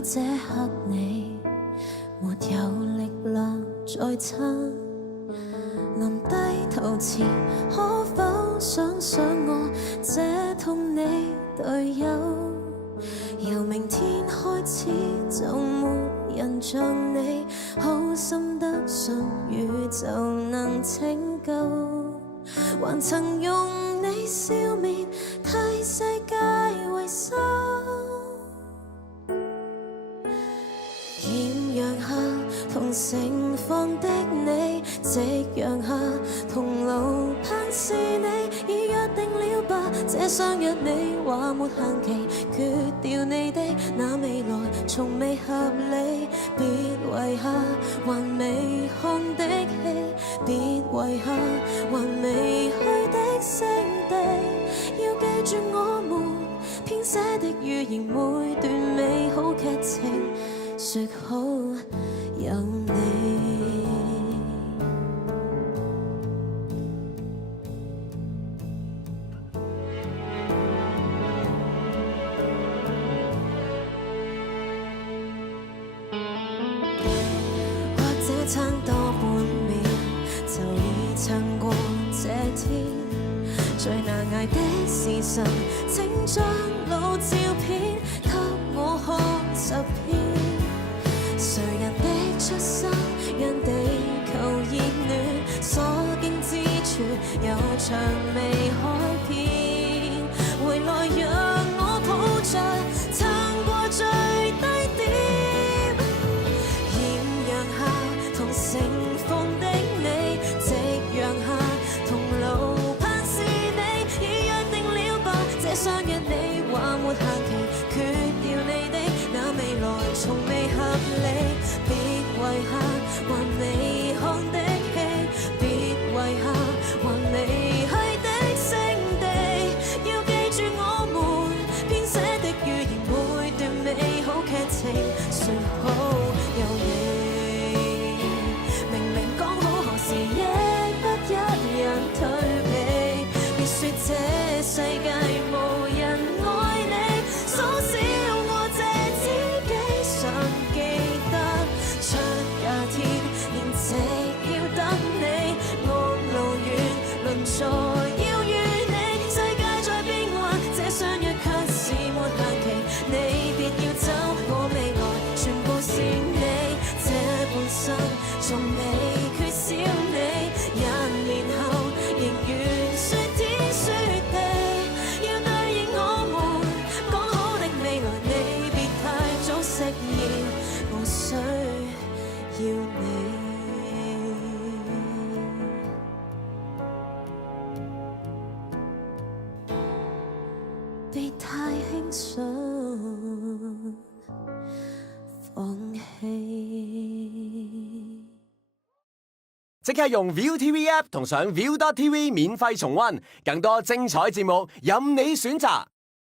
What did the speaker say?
許這刻你沒有力量再撐，臨低頭前可否想想我這痛你隊友？由明天開始就沒人像你好心得信宇宙能拯救，還曾用你笑面替世界維修。豔陽下同盛放的你，夕陽下同路盼是你，已約定了吧？這相約你話沒限期，決掉你的那未來從未合理，別遺下還未看的戲，別遺下還未去的聖地，要記住我們編寫的預言，每段美好劇情說好有你。差多半秒就已撐過這天，最難捱的時辰，請將老照片給我看10遍。誰人的出生讓地球熱暖，所經之處有薔薇海片，回來讓我抱着撐過最低點。盛放的你，夕陽下同路盼是你，已約定了吧？這相約你話沒限期，決掉你的那未來從未合理，別遺下還未看的戲，別遺下還未去的聖地，要記住我們編寫的預言，每段美好劇情說好有你。亦不一人退避，別說這世界無人愛你，數小我這知己常記得，出假天連直要等你，安路遠鄰座要與你，世界在變幻，這相約卻是沒限期，你別要走，我未來全部是你，這半生從未缺少你，1年後仍願說天說地，要對應我們講好的未來，你別太早食言，無需要你。別太輕信放棄。即刻用 ViuTV App 同上 Viu.tv 免費重溫，更多精彩節目任你選擇。